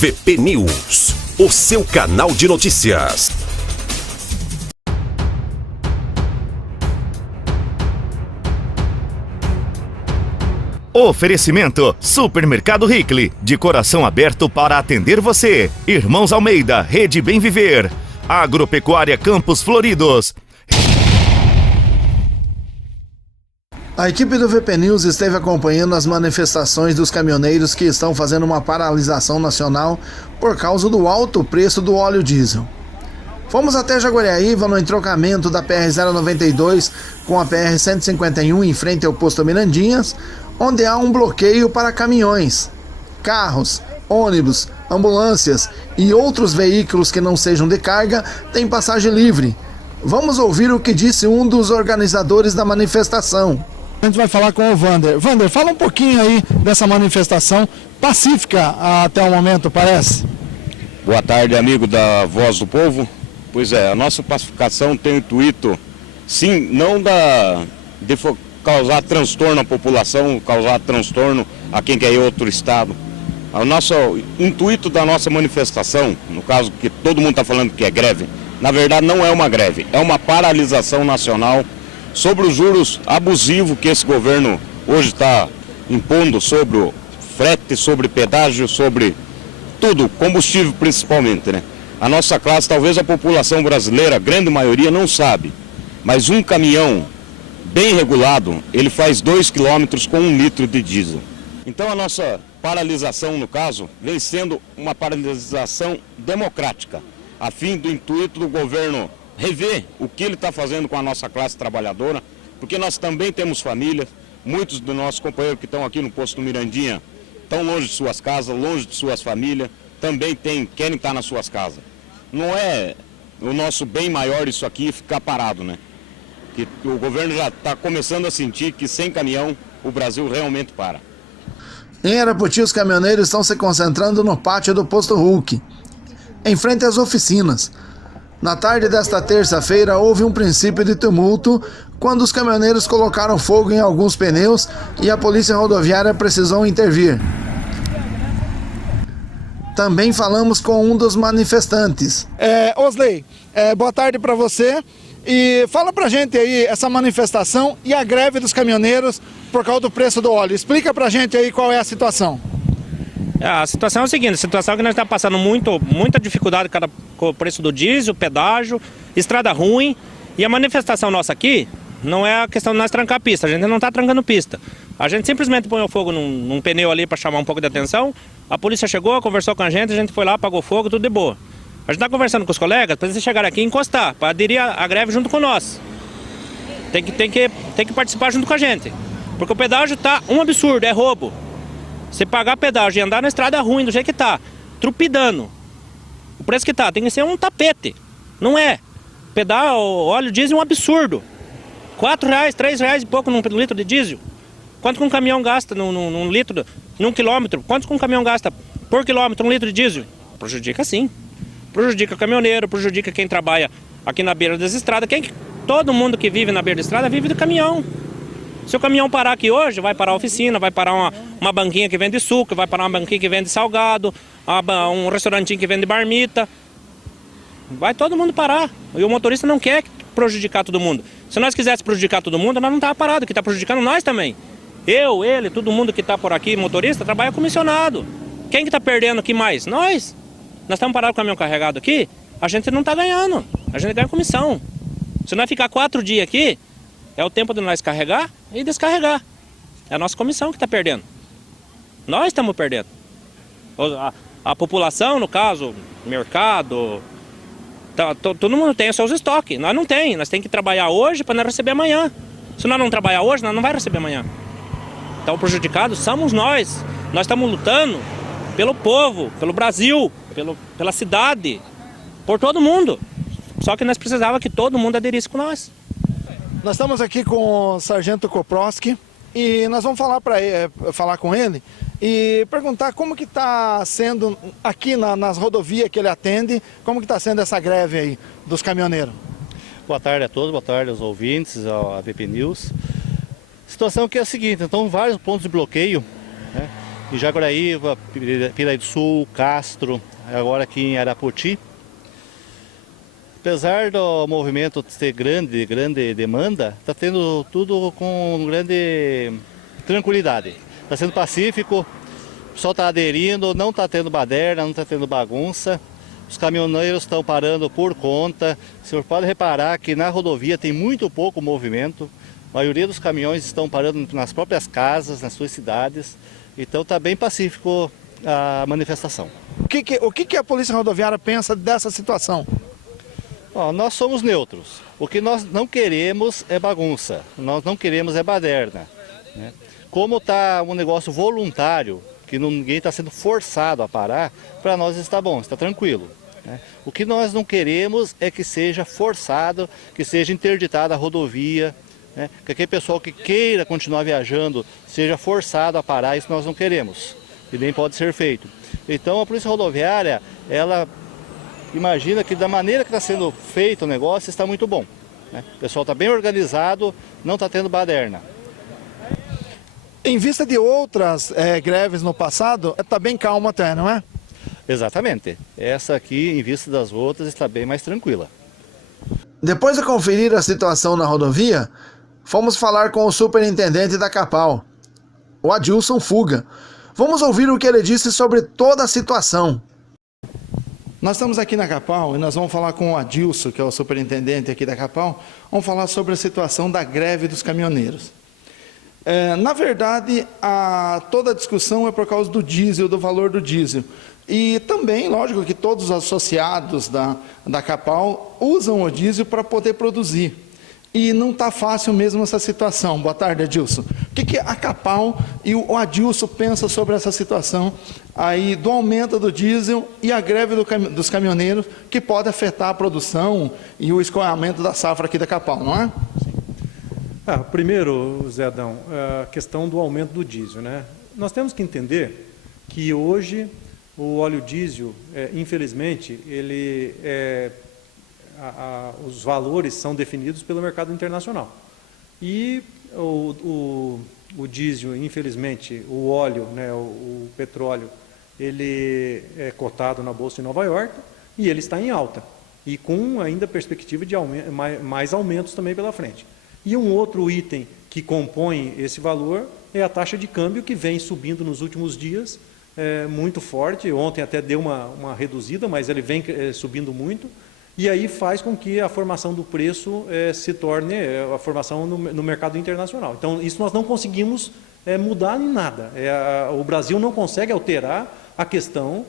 VP News, o seu canal de notícias. Oferecimento Supermercado Rickli, de coração aberto para atender você. Irmãos Almeida, Rede Bem Viver. Agropecuária Campos Floridos. A equipe do VP News esteve acompanhando as manifestações dos caminhoneiros que estão fazendo uma paralisação nacional por causa do alto preço do óleo diesel. Fomos até Jaguariaíva no entrocamento da PR-092 com a PR-151 em frente ao posto Mirandinhas, onde há um bloqueio para caminhões, carros, ônibus, ambulâncias e outros veículos que não sejam de carga têm passagem livre. Vamos ouvir o que disse um dos organizadores da manifestação. A gente vai falar com o Vander. Vander, fala um pouquinho aí dessa manifestação pacífica até o momento, parece. Boa tarde, amigo da Voz do Povo. Pois é, a nossa pacificação tem o intuito, sim, não de causar transtorno à população, causar transtorno a quem quer ir a outro estado. O nosso intuito da nossa manifestação, no caso que todo mundo está falando que é greve, na verdade não é uma greve, é uma paralisação nacional sobre os juros abusivos que esse governo hoje está impondo sobre o frete, sobre pedágio, sobre tudo, combustível principalmente, né? A nossa classe, talvez a população brasileira, a grande maioria não sabe, mas um caminhão bem regulado, ele faz 2 quilômetros com 1 litro de diesel. Então a nossa paralisação, no caso, vem sendo uma paralisação democrática, a fim do intuito do governo rever o que ele está fazendo com a nossa classe trabalhadora, porque nós também temos família, muitos dos nossos companheiros que estão aqui no posto Mirandinha estão longe de suas casas, longe de suas famílias, também querem estar nas suas casas. Não é o nosso bem maior isso aqui ficar parado, né? Que o governo já está começando a sentir que sem caminhão o Brasil realmente para. Em Arapoti, os caminhoneiros estão se concentrando no pátio do posto Hulk, em frente às oficinas. Na tarde desta terça-feira houve um princípio de tumulto quando os caminhoneiros colocaram fogo em alguns pneus e a polícia rodoviária precisou intervir. Também falamos com um dos manifestantes. Osley, boa tarde para você. E fala pra gente aí essa manifestação e a greve dos caminhoneiros por causa do preço do óleo. Explica pra gente aí qual é a situação. A situação é a seguinte, a situação é que nós estamos passando muita dificuldade com o preço do diesel, pedágio, estrada ruim. E a manifestação nossa aqui não é a questão de nós trancar a pista, a gente não está trancando pista. A gente simplesmente põe o fogo num pneu ali para chamar um pouco de atenção. A polícia chegou, conversou com a gente foi lá, apagou o fogo, tudo de boa. A gente está conversando com os colegas para eles chegarem aqui e encostar, para aderir à greve junto com nós. Tem que participar junto com a gente. Porque o pedágio tá um absurdo, é roubo. Você pagar pedágio e andar na estrada ruim do jeito que tá, trupidando. O preço que tá, tem que ser um tapete. Não é. Óleo diesel é um absurdo. R$4, R$3 e pouco num litro de diesel. Quanto que um caminhão gasta num litro, num quilômetro? Quanto que um caminhão gasta por quilômetro, 1 litro de diesel? Prejudica sim. Prejudica o caminhoneiro, prejudica quem trabalha aqui na beira das estradas. Todo mundo que vive na beira da estrada vive do caminhão. Se o caminhão parar aqui hoje, vai parar a oficina, vai parar uma banquinha que vende suco, vai parar uma banquinha que vende salgado, um restaurantinho que vende marmita. Vai todo mundo parar. E o motorista não quer prejudicar todo mundo. Se nós quiséssemos prejudicar todo mundo, nós não estávamos parados, que está prejudicando nós também. Eu, ele, todo mundo que está por aqui, motorista, trabalha comissionado. Quem que está perdendo aqui mais? Nós. Nós estamos parados com o caminhão carregado aqui, a gente não está ganhando. A gente ganha comissão. Se nós ficar 4 dias aqui, é o tempo de nós carregar e descarregar. É a nossa comissão que está perdendo. Nós estamos perdendo. A população, no caso, mercado, todo mundo tem os seus estoques. Nós não tem. Nós temos que trabalhar hoje para nós receber amanhã. Se nós não trabalhar hoje, nós não vamos receber amanhã. Então, prejudicados somos nós. Nós estamos lutando pelo povo, pelo Brasil, pela cidade, por todo mundo. Só que nós precisávamos que todo mundo aderisse com nós. Nós estamos aqui com o Sargento Koproski e nós vamos falar com ele e perguntar como que está sendo aqui nas rodovias que ele atende, como que está sendo essa greve aí dos caminhoneiros. Boa tarde a todos, boa tarde aos ouvintes, à VP News. A situação aqui é a seguinte, então vários pontos de bloqueio, né? em Jaguaraíva, Piraí do Sul, Castro, agora aqui em Arapoti. Apesar do movimento ter grande demanda, está tendo tudo com grande tranquilidade. Está sendo pacífico, o pessoal está aderindo, não está tendo baderna, não está tendo bagunça. Os caminhoneiros estão parando por conta. O senhor pode reparar que na rodovia tem muito pouco movimento. A maioria dos caminhões estão parando nas próprias casas, nas suas cidades. Então está bem pacífico a manifestação. O que a Polícia Rodoviária pensa dessa situação? Nós somos neutros. O que nós não queremos é bagunça, nós não queremos é baderna, né? Como está um negócio voluntário, que ninguém está sendo forçado a parar, para nós está bom, está tranquilo, né? O que nós não queremos é que seja forçado, que seja interditada a rodovia, né? Que aquele pessoal que queira continuar viajando seja forçado a parar, isso nós não queremos e nem pode ser feito. Então a Polícia Rodoviária, ela imagina que da maneira que está sendo feito o negócio está muito bom, né? O pessoal está bem organizado, não está tendo baderna. Em vista de outras greves no passado, está bem calmo até, não é? Exatamente. Essa aqui, em vista das outras, está bem mais tranquila. Depois de conferir a situação na rodovia, fomos falar com o superintendente da Capal, o Adilson Fuga. Vamos ouvir o que ele disse sobre toda a situação. Nós estamos aqui na Capal e nós vamos falar com o Adilson, que é o superintendente aqui da Capal. Vamos falar sobre a situação da greve dos caminhoneiros. Na verdade, toda a discussão é por causa do diesel, do valor do diesel. E também, lógico, que todos os associados da Capal usam o diesel para poder produzir. E não está fácil mesmo essa situação. Boa tarde, Adilson. O que a Capal e o Adilson pensam sobre essa situação aí do aumento do diesel e a greve dos caminhoneiros, que pode afetar a produção e o escoamento da safra aqui da Capal, não é? Primeiro, Zé Adão, a questão do aumento do diesel, né? Nós temos que entender que hoje o óleo diesel, infelizmente, os valores são definidos pelo mercado internacional. E o diesel, infelizmente, o óleo, né, o petróleo, ele é cotado na Bolsa de Nova York e ele está em alta. E com ainda perspectiva de mais aumentos também pela frente. E um outro item que compõe esse valor é a taxa de câmbio, que vem subindo nos últimos dias, muito forte. Ontem até deu uma reduzida, mas ele vem subindo muito. E aí faz com que a formação do preço se torne a formação no mercado internacional. Então, isso nós não conseguimos mudar em nada. O Brasil não consegue alterar a questão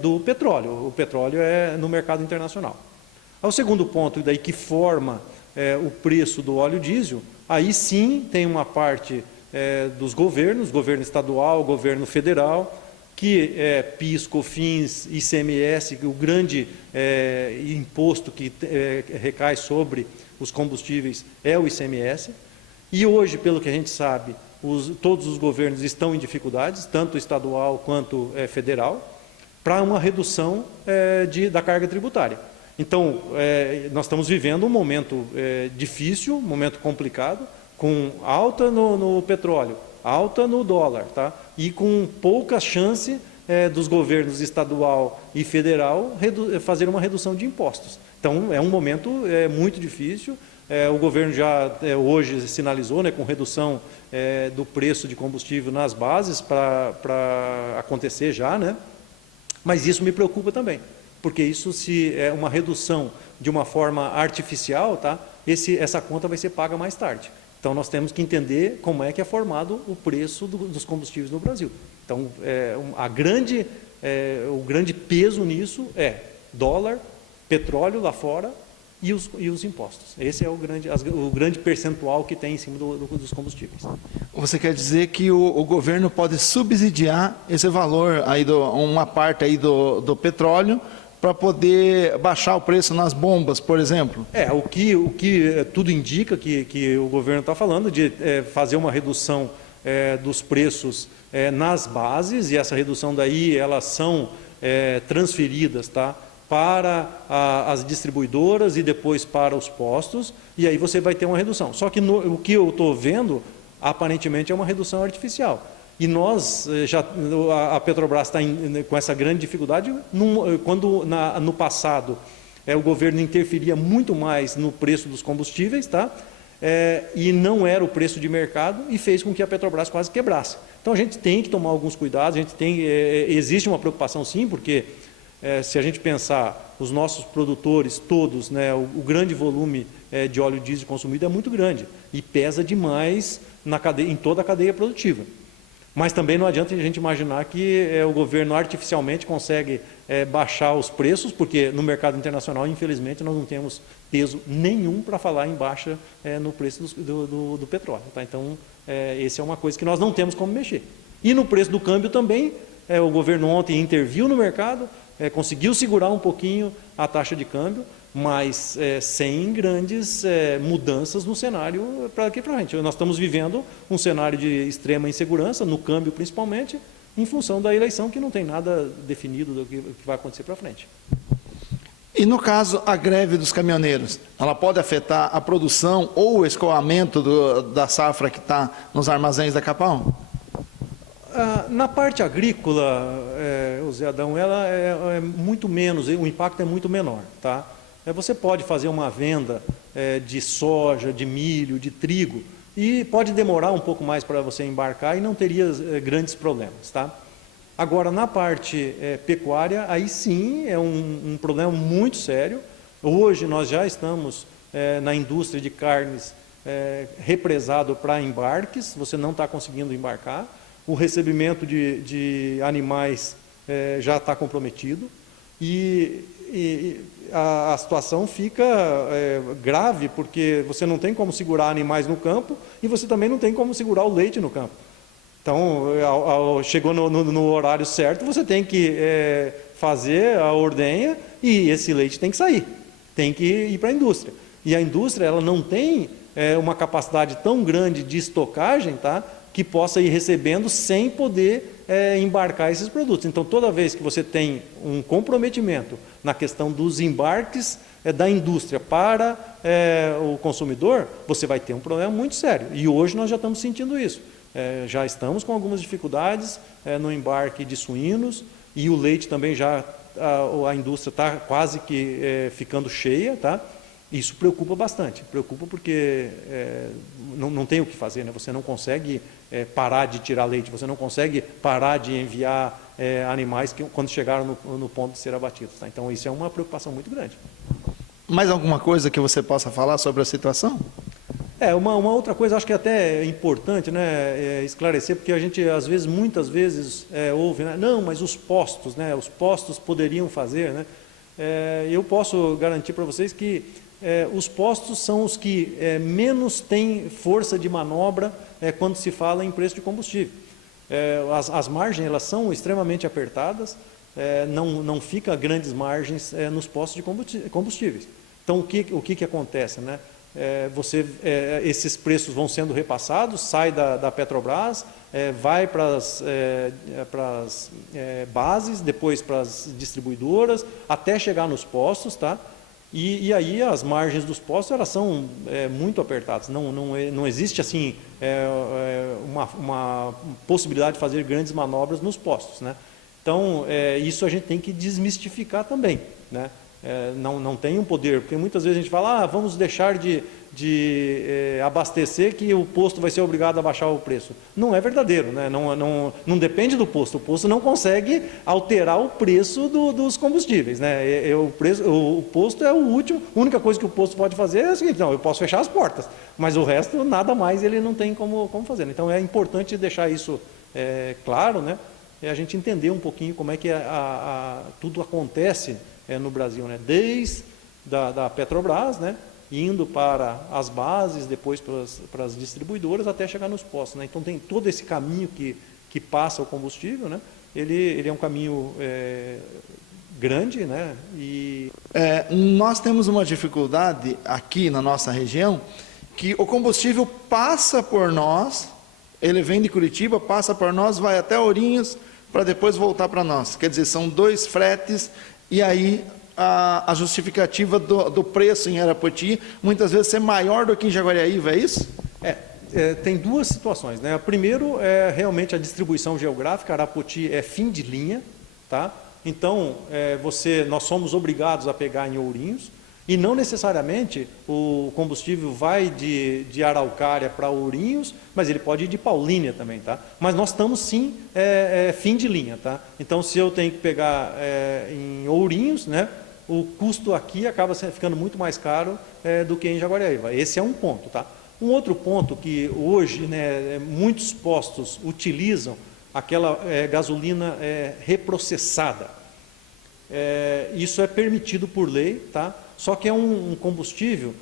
do petróleo. O petróleo é no mercado internacional. O segundo ponto daí que forma o preço do óleo diesel, aí sim tem uma parte dos governos, governo estadual, governo federal, que é PIS, COFINS, ICMS, o grande imposto que recai sobre os combustíveis é o ICMS. E hoje, pelo que a gente sabe, todos os governos estão em dificuldades, tanto estadual quanto federal, para uma redução da carga tributária. Então, nós estamos vivendo um momento difícil, um momento complicado, com alta no petróleo, alta no dólar, tá? E com pouca chance dos governos estadual e federal fazer uma redução de impostos. Então, é um momento muito difícil. O governo já hoje sinalizou, né, com redução do preço de combustível nas bases para acontecer já, né? Mas isso me preocupa também, porque isso, se é uma redução de uma forma artificial, tá? Essa conta vai ser paga mais tarde. Então, nós temos que entender como é que é formado o preço dos combustíveis no Brasil. Então, o grande peso nisso é dólar, petróleo lá fora e os impostos. Esse é o grande percentual que tem em cima dos combustíveis. Você quer dizer que o governo pode subsidiar esse valor, aí uma parte aí do petróleo, para poder baixar o preço nas bombas, por exemplo? O que tudo indica que o governo está falando de fazer uma redução dos preços nas bases, e essa redução daí elas são transferidas, tá, para as distribuidoras e depois para os postos, e aí você vai ter uma redução. Só que o que eu estou vendo, aparentemente, é uma redução artificial. E nós, a Petrobras está com essa grande dificuldade, quando no passado o governo interferia muito mais no preço dos combustíveis, tá? E não era o preço de mercado, e fez com que a Petrobras quase quebrasse. Então a gente tem que tomar alguns cuidados, existe uma preocupação sim, porque se a gente pensar, os nossos produtores todos, né, o grande volume de óleo diesel consumido é muito grande e pesa demais em toda a cadeia produtiva. Mas também não adianta a gente imaginar que o governo artificialmente consegue baixar os preços, porque no mercado internacional, infelizmente, nós não temos peso nenhum para falar em baixa no preço do petróleo. Tá? Então, essa é uma coisa que nós não temos como mexer. E no preço do câmbio também, o governo ontem interviu no mercado, conseguiu segurar um pouquinho a taxa de câmbio, mas sem grandes mudanças no cenário para daqui para frente. Nós estamos vivendo um cenário de extrema insegurança, no câmbio principalmente, em função da eleição, que não tem nada definido do que vai acontecer para frente. E no caso, a greve dos caminhoneiros, ela pode afetar a produção ou o escoamento da safra que está nos armazéns da Capão? Na parte agrícola, Zé Adão, ela é muito menos, o impacto é muito menor, tá? Você pode fazer uma venda de soja, de milho, de trigo, e pode demorar um pouco mais para você embarcar e não teria grandes problemas, tá? Agora, na parte pecuária, aí sim é um problema muito sério. Hoje nós já estamos na indústria de carnes represado para embarques, você não está conseguindo embarcar. O recebimento de animais já está comprometido e a situação fica grave, porque você não tem como segurar animais no campo e você também não tem como segurar o leite no campo. Então, chegou no horário certo, você tem que fazer a ordenha e esse leite tem que sair, tem que ir para a indústria. E a indústria ela não tem uma capacidade tão grande de estocagem, tá, que possa ir recebendo sem poder embarcar esses produtos. Então, toda vez que você tem um comprometimento na questão dos embarques da indústria para o consumidor, você vai ter um problema muito sério. E hoje nós já estamos sentindo isso. Já estamos com algumas dificuldades no embarque de suínos e o leite também a indústria está quase que ficando cheia, tá? Isso preocupa bastante, preocupa porque não tem o que fazer, né? Você não consegue parar de tirar leite, você não consegue parar de enviar animais quando chegaram no ponto de ser abatidos. Tá? Então isso é uma preocupação muito grande. Mais alguma coisa que você possa falar sobre a situação? Uma outra coisa, acho que até é importante, né, esclarecer, porque a gente, muitas vezes, ouve, né, não, mas os postos poderiam fazer, né? Eu posso garantir para vocês que os postos são os que menos têm força de manobra quando se fala em preço de combustível. As margens elas são extremamente apertadas, não fica grandes margens nos postos de combustíveis. Então, o que acontece, né? Esses preços vão sendo repassados, sai da Petrobras, vai para as bases, depois para as distribuidoras, até chegar nos postos, tá? E aí as margens dos postos elas são muito apertadas, não existe assim uma possibilidade de fazer grandes manobras nos postos, né? Então isso a gente tem que desmistificar também, né? Não tem um poder, porque muitas vezes a gente fala, vamos deixar de abastecer que o posto vai ser obrigado a baixar o preço. Não é verdadeiro, né? Não depende do posto, o posto não consegue alterar o preço dos combustíveis, né? O posto é a única coisa que o posto pode fazer é o seguinte, não, eu posso fechar as portas, mas o resto, nada mais ele não tem como fazer. Então é importante deixar isso claro, né? A gente entender um pouquinho como é que tudo acontece no Brasil, né? Desde da Petrobras, né? Indo para as bases, depois para as distribuidoras, até chegar nos postos, né? Então tem todo esse caminho que passa o combustível, né? Ele é um caminho grande, né? Nós temos uma dificuldade aqui na nossa região, que o combustível passa por nós, ele vem de Curitiba, passa por nós, vai até Ourinhos, para depois voltar para nós. Quer dizer, são 2 fretes. E aí a justificativa do preço em Arapoti muitas vezes ser maior do que em Jaguariaíva, é isso? tem duas situações, né? Primeiro é realmente a distribuição geográfica. Arapoti é fim de linha, tá? Então, nós somos obrigados a pegar em Ourinhos, e não necessariamente o combustível vai de Araucária para Ourinhos, mas ele pode ir de Paulínia também, tá? Mas nós estamos sim fim de linha, tá? Então, se eu tenho que pegar em Ourinhos, né, o custo aqui acaba ficando muito mais caro do que em Jaguariaíva. Esse é um ponto, tá? Um outro ponto que hoje, né, muitos postos utilizam aquela gasolina reprocessada. Isso é permitido por lei, tá? Só que é um combustível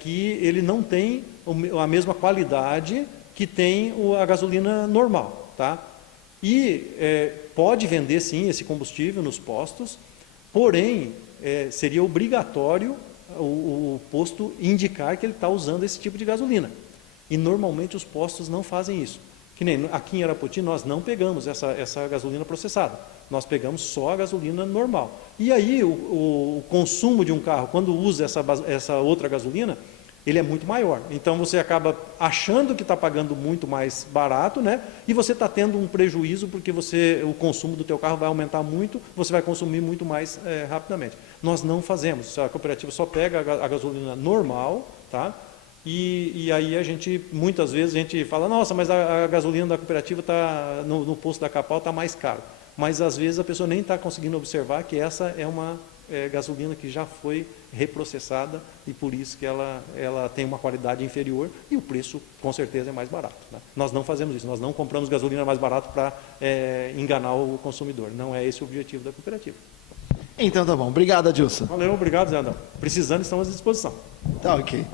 que ele não tem a mesma qualidade que tem a gasolina normal, tá? E pode vender sim esse combustível nos postos, porém seria obrigatório o posto indicar que ele está usando esse tipo de gasolina. E normalmente os postos não fazem isso. Que nem aqui em Arapoti nós não pegamos essa gasolina processada, nós pegamos só a gasolina normal. E aí o consumo de um carro, quando usa essa outra gasolina, ele é muito maior. Então você acaba achando que está pagando muito mais barato, né? E você está tendo um prejuízo porque o consumo do teu carro vai aumentar muito, você vai consumir muito mais rapidamente. Nós não fazemos, a cooperativa só pega a gasolina normal, tá? E aí muitas vezes a gente fala, nossa, mas a gasolina da cooperativa está no posto da Capal está mais caro. Mas às vezes a pessoa nem está conseguindo observar que essa é uma gasolina que já foi reprocessada e por isso que ela tem uma qualidade inferior e o preço com certeza é mais barato, né? Nós não fazemos isso, nós não compramos gasolina mais barato para enganar o consumidor. Não é esse o objetivo da cooperativa. Então tá bom. Obrigado, Adilson. Valeu, obrigado, Zé Adão. Precisando, estamos à disposição. Tá ok.